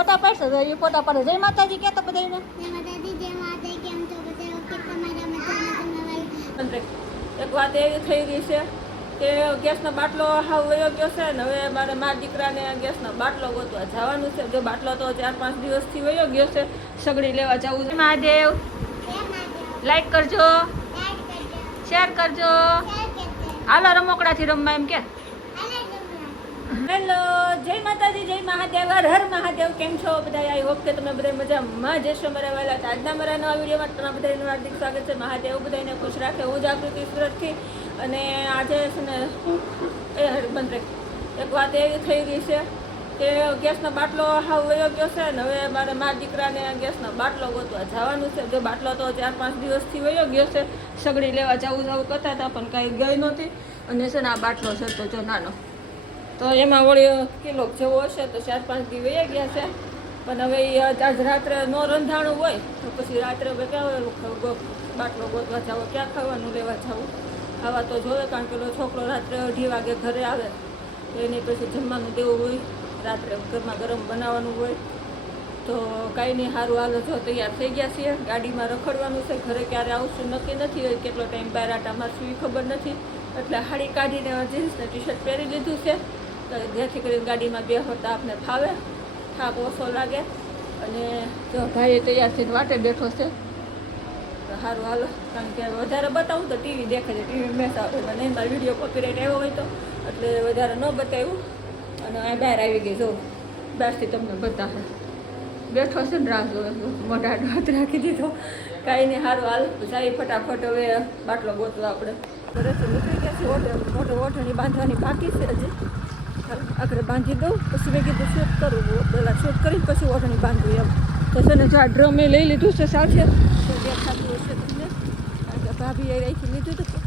ફોટા પાડશે તો એ ફોટા પાડે. જય માતાજી કે તો બધાને એક વાત એવી થઈ ગઈ છે કે ગેસનો બાટલો હાવ વયો ગયો છે ને હવે મારે મારા દીકરાને ગેસનો બાટલો ગોતવા જવાનું છે. જો બાટલો તો 4-5 દિવસથી વયો ગયો છે. સગડી લેવા જવું છે. મહાદેવ લાઈક કરજો, શેર કરજો. હાલો રમકડાથી રમવા એમ કે. હેલો, જય માતાજી, જય મહાદેવ, હર હર મહાદેવ. કેમ છો બધા? આઈ હોપ કે તમે બધા મજામાં જશો. મારા વાલા આજના મારા નવા વિડીયોમાં તમારા બધાનું હાર્દિક સ્વાગત છે. મહાદેવ બધાને ખુશ રાખે. હું જાગૃતિ સુરતથી. અને આજે છે ને બંધ એક વાત એવી થઈ ગઈ છે કે ગેસનો બાટલો હાવ વયો ગયો છે ને હવે મારે મારા દીકરાને ગેસનો બાટલો ગોતવા જવાનું છે. જો બાટલો તો 4-5 દિવસથી વયો ગયો છે. સગડી લેવા જવું કરતા હતા પણ કાંઈ ગઈ નહોતી. અને છે ને આ બાટલો છે તો જો નાનો, તો એમાં વળી કિલો જેવો હશે તો 4-5 દી વયા ગયા છે. પણ હવે આજ રાત્રે ન રંધાણું હોય તો પછી રાત્રે ક્યાં બાટલો ગોતવા જાવ, ક્યાં ખાવાનું લેવા જવું? ખાવા તો જોવે, કારણ કે છોકરો રાત્રે 2:30 વાગે ઘરે આવે તો એની પછી જમવાનું દેવું હોય, રાત્રે ગરમા ગરમ બનાવવાનું હોય. તો કાંઈ નહીં, સારું હાલો જો તૈયાર થઈ ગયા છીએ. ગાડીમાં રખડવાનું છે. ઘરે ક્યારે આવશું નક્કી નથી હોય, કેટલો ટાઈમ બહાર આટા મારશું એ ખબર નથી. એટલે હાડી કાઢીને જીન્સ ને ટી-શર્ટ પહેરી લીધું છે જેથી કરીને ગાડીમાં બેસતા આપને ફાવે, થાક ઓછો લાગે. અને જો ભાઈ તૈયાર થઈને વાટે બેઠો છે. સારું હાલો, કારણ કે વધારે બતાવું તો ટીવી દેખે છે, ટીવી મેસ આવે મને મારો વિડીયો કોપીરાઇટ આવ્યો હોય તો એટલે વધારે ન બતાવ્યું. અને આ બહાર આવી ગઈ, જો બહારથી તમને બતાવે બેઠો છે ને રાહ જોવે, મોઢા હાથ રાખી દીધો. કાંઈ નહીં, સારું હાલ જાય ફટાફટ હવે બાટલો ગોતવા આપણે. ઘરેથી નીકળી ગયા છે. ઓઢણી બાંધવાની બાકી છે હજી. આગળ બાંધી દઉં પછી મેં કીધું શૂટ કરવું, પહેલાં શૂટ કરીને પછી ઓઢણી બાંધવું એમ. તો છે ને જો આ ડ્રમ એ લઈ લીધું છે સાથે, તો દેખાતું હશે તમને, કારણ કે ભાભીએ રાખી લીધું હતું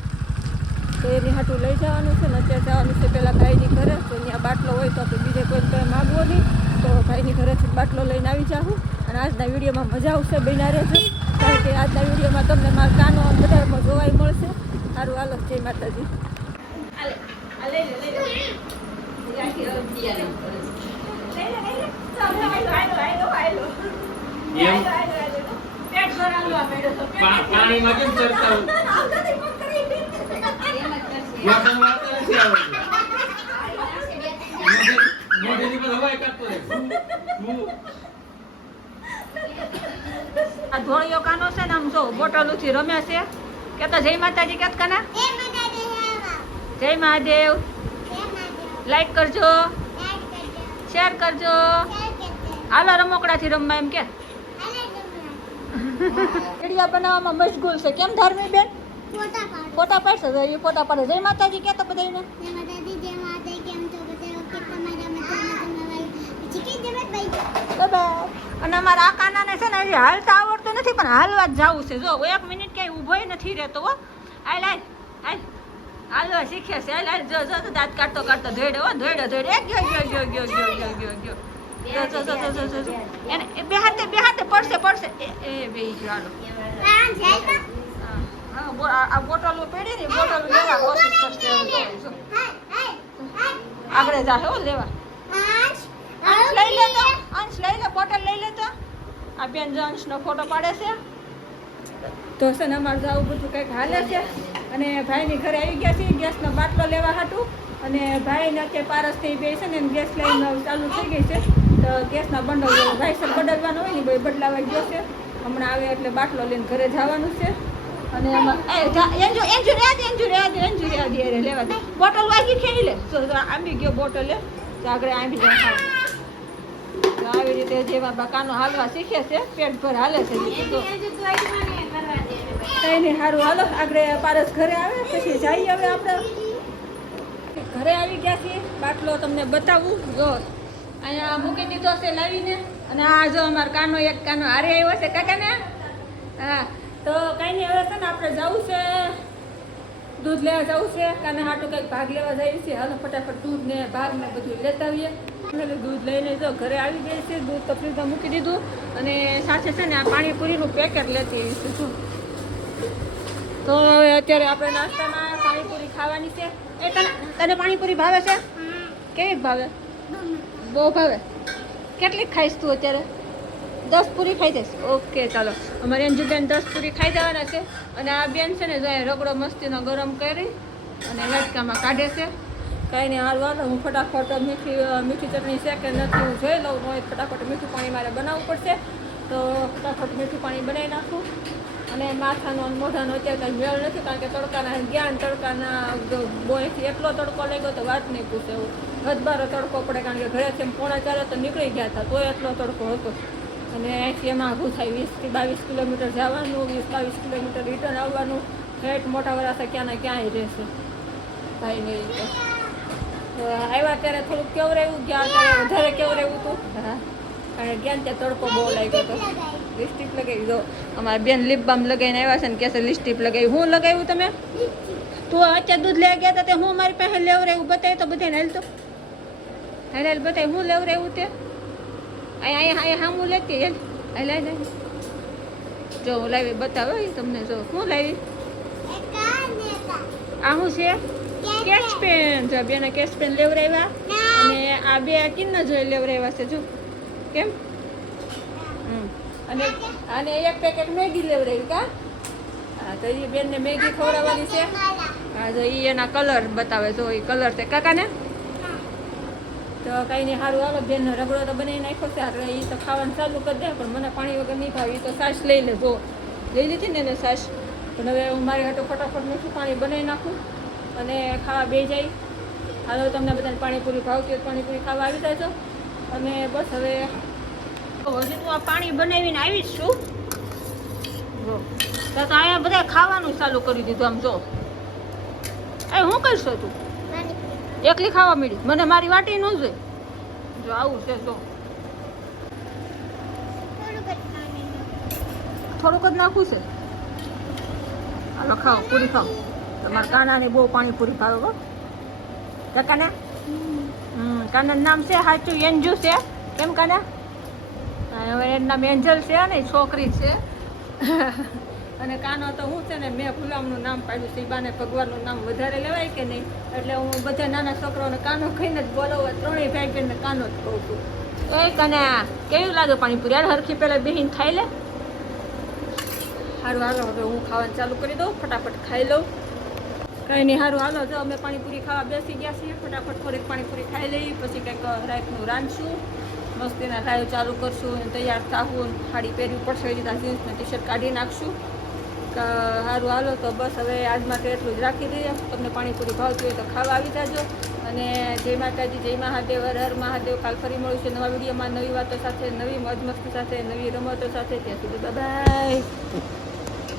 તો એની હાટું લઈ જવાનું છે ને. અત્યારે જવાનું છે પહેલાં ભાઈની ઘરે, તો ત્યાં બાટલો હોય તો આપણે બીજે કોઈ કંઈ માગવો નહીં, તો ભાઈની ઘરેથી બાટલો લઈને આવી જાઉં. અને આજના વિડીયોમાં મજા આવશે, બન્યા રહેજો, કારણ કે આજના વિડીયોમાં તમને મારા કાનો બધામાં જોવાય મળશે. સારું હાલો, જય માતાજી. પાણીમાં કેમ ચડતા આ ધોળિયો કાનો છે ને આમ જો બોટલુથી રમે છે. કેતા જય માતાજી કેત કાના, જય મહાદેવ. લાઈક કરજો, શેર કરજો. હાલો રમકડાથી રમવા એમ કે. વિડીયો બનાવવામાં મશગુલ છે. કેમ ધાર્મિક બેન? ફોટા પાડશે તો એ ફોટા પાડે. જય માતાજી કે તો બધાને અને અમારા આ કાનાને છે ને હજી હાલતા આવડતું નથી પણ હાલવા જ જવું છે. જો 1 મિનિટ ક્યાંય ઊભો નથી રહેતો. હો હાલ હાલ હાલ હાલવા શીખે છે. હાલ હાલ જો જો દાંત કાઢતો કાઢતો ધોઈડે. હો ધોઈડે ધોઈડે ગયો ગયો ગયો ગયો ગયો ગયો ગયો ગયો. એને બે હાથે પડશે પડશે. એ બે ગયો. હાલો આ બોટલો પડી ને, બોટલ લેવા કોશિશ કરશે. આગળ જાહે હો લેવા. અંશ લઈ લે તો, અંશ લઈ લે, બોટલ લઈ લે તો. આ બેન જો અંશનો ફોટો પાડે છે. તો છે ને અમારે જવું બધું કંઈક હાલે છે. અને ભાઈની ઘરે આવી ગયા છે ગેસનો બાટલો લેવા હાટું. અને ભાઈને અત્યારે પારસથી બે છે ને ગેસ લાઈન ચાલુ થઈ ગઈ છે. તો ગેસના બંડલ ભાઈ સર બદલવાનો હોય ને ભાઈ બદલાવા ગયો છે. હમણાં આવે એટલે બાટલો લઈને ઘરે જવાનું છે. અને એમાં લેવા દે બોટલ વાગી ખેલી લે. તો આંબી ગયો બોટલ લે તો આગળ આંબી જાય. તો આવી રીતે જેવા બાકાનો હાલવા શીખે છે, પેટ ભર હાલે છે. કઈ નહીં, સારું હાલો આગળ પારસ ઘરે આવે પછી જઈએ. હવે આપણે ઘરે આવી ગયા છીએ. બાટલો તમને બતાવું, જો અહીંયા મૂકી દીધો છે લાવીને. અને આ જો અમારો કાનો એક કાનો હારે આવ્યો છે કાકાને. હા તો કાંઈ નહીં, હવે છે ને આપણે જવું છે દૂધ લેવા જવું છે. કાને હાટું કંઈક ભાગ લેવા જાય છે. હાલો ફટાફટ દૂધ ને ભાગ ને બધું લેતા આવીએ. દૂધ લઈને જો ઘરે આવી જાય છે. દૂધ તો ફ્રીજમાં મૂકી દીધું. અને સાથે છે ને આ પાણીપુરીનું પેકેટ લેતી આવીશું છું. તો હવે અત્યારે આપણે નાસ્તામાં પાણીપુરી ખાવાની છે. એ તને પાણીપુરી ભાવે છે? કેવી ભાવે? બહુ ભાવે. કેટલી ખાઈશ તું અત્યારે 10 પૂરી ખાઈ જઈશ ઓકે ચાલો અમારે અંજુબેન 10 પૂરી ખાઈ જવાના છે અને આ બેન છે ને જો અહીંયા રગડો મસ્તીનો ગરમ કરી અને લટકામાં કાઢે છે કાંઈ નહીં હાલ વાલો હું ફટાફટ મીઠી ચટણી છે કે નથી હું જોઈ લઉં હોય ફટાફટ મીઠું પાણી મારે બનાવવું પડશે તો ફટાફટ મીઠું પાણી બનાવી નાખું અને માથાનો અને મોઢાનો અત્યારે કાંઈ મેળ નથી કારણ કે તડકાના જ્ઞાન તડકાના બોયથી એટલો તડકો લાગ્યો તો વાત નહીં પૂછે એવું હદબારો તડકો પડે કારણ કે ઘરેથી 3:45 તો નીકળી ગયા હતા તોય એટલો તડકો હતો અને અહીંથી એમાં આઘું થાય 20 થી 22 કિલોમીટર જવાનું 20-22 કિલોમીટર રિટર્ન આવવાનું હેઠ મોટા વરાસા ક્યાંના ક્યાંય રહેશે ભાઈ નહીં તો આવ્યા ત્યારે થોડુંક કેવું રહ્યું ગયા ત્યારે વધારે કેવું રહ્યું હતું હા કારણ કે ત્યાં તડકો બહુ લાગ્યો હતો લિપસ્ટિક લગાવી દો અમારા બેન લિપ બામ લગાવીને આવ્યા છે ને કે છે લિપસ્ટિક લગાવી હું લગાવ્યું તમે તું અત્યારે દૂધ લેવા ગયા હતા તે હું મારી પાસે લેવું રહ્યું બતાવી તો બધાને હાલ તો હાલ બતાવી હું લેવું રહ્યું તે અહીંયા હામું લેતી હાલ હાલ જો હું લાવી બતાવો તમને જો હું લાવી આ શું છે કેચ પેન જો બેને કેચ પેન લેવરાવ્યા અને આ બે કિન્ન જોઈ લેવરાવ્યા છે જો કેમ અને આને એક પેકેટ મેગી લેવરાવી કા હા તો એ બેનને મેગી ખવડાવવાની છે હા જો એ એના કલર બતાવે જો એ કલર છે કાકાને તો કાંઈ નહીં સારું હાલો બેનનો રગડો તો બનાવી નાખ્યો છે એટલે એ તો ખાવાનું ચાલુ કરી દે પણ મને પાણી વગર નહીં ભાવે એ તો છાશ લઈ લે જો લઈ લીધી ને એને છાશ પણ હવે હું મારી હાટો ફટાફટ મીઠું પાણી બનાવી નાખું અને ખાવા બે જાય હાલો તમને બધાને પાણીપુરી ભાવતી હોય પાણીપુરી ખાવા આવી જાય છો અને બસ હવે હજી તું આ પાણી બનાવીને આવી જ છું જો તો અહીંયા બધા ખાવાનું ચાલુ કરી દીધું આમ જો એ શું કરશો તું એકલી ખાવા મળી મને મારી વાટી ન જોઈ જો આવું છે તો થોડુંક જ નાખવું છે હાલો ખાઓ પૂરી ખાઓ તમારા કાનાને બહુ પાણીપુરી ભાવે હો કાના કાનાનું નામ છે સાચું એન્જુ છે કેમ કાના હવે એનું નામ એન્જલ છે ને છોકરી છે અને કાનો તો હું છે ને મેં ગુલામનું નામ પાડ્યું છે એ બાને ભગવાનનું નામ વધારે લેવાય કે નહીં એટલે હું બધા નાના છોકરાઓને કાનો ખાઈને જ બોલાવવા ત્રણેય ભાઈ બહેનને કાનો જ કહું છું એ કન્યા કેવું લાગે પાણીપુરી યાર હરખી પહેલાં બેહીને ખાઈ લે સારું હાલો હવે હું ખાવાનું ચાલુ કરી દઉં ફટાફટ ખાઈ લઉં કંઈ નહીં સારું હાલો જો અમે પાણીપુરી ખાવા બેસી ગયા છીએ ફટાફટ થોડીક પાણીપુરી ખાઈ લઈ પછી કંઈક રાતનું રાંધશું મસ્તીના લાઈવ ચાલુ કરશું અને તૈયાર થાવું સાડી પહેરવી પડશે એ રીતના જીન્સને ટી શર્ટ કાઢી નાખશું સારું હાલો તો બસ હવે આજ માટે એટલું જ રાખી દઈએ તમને પાણીપુરી ભાવતી હોય તો ખાવા આવી જાજો અને જય માતાજી જય મહાદેવ હર હર મહાદેવ કાલ ફરી મળીશું નવા વિડીયોમાં નવી વાતો સાથે નવી મોજ મસ્તી સાથે નવી રમતો સાથે ત્યાં સુધી બાય.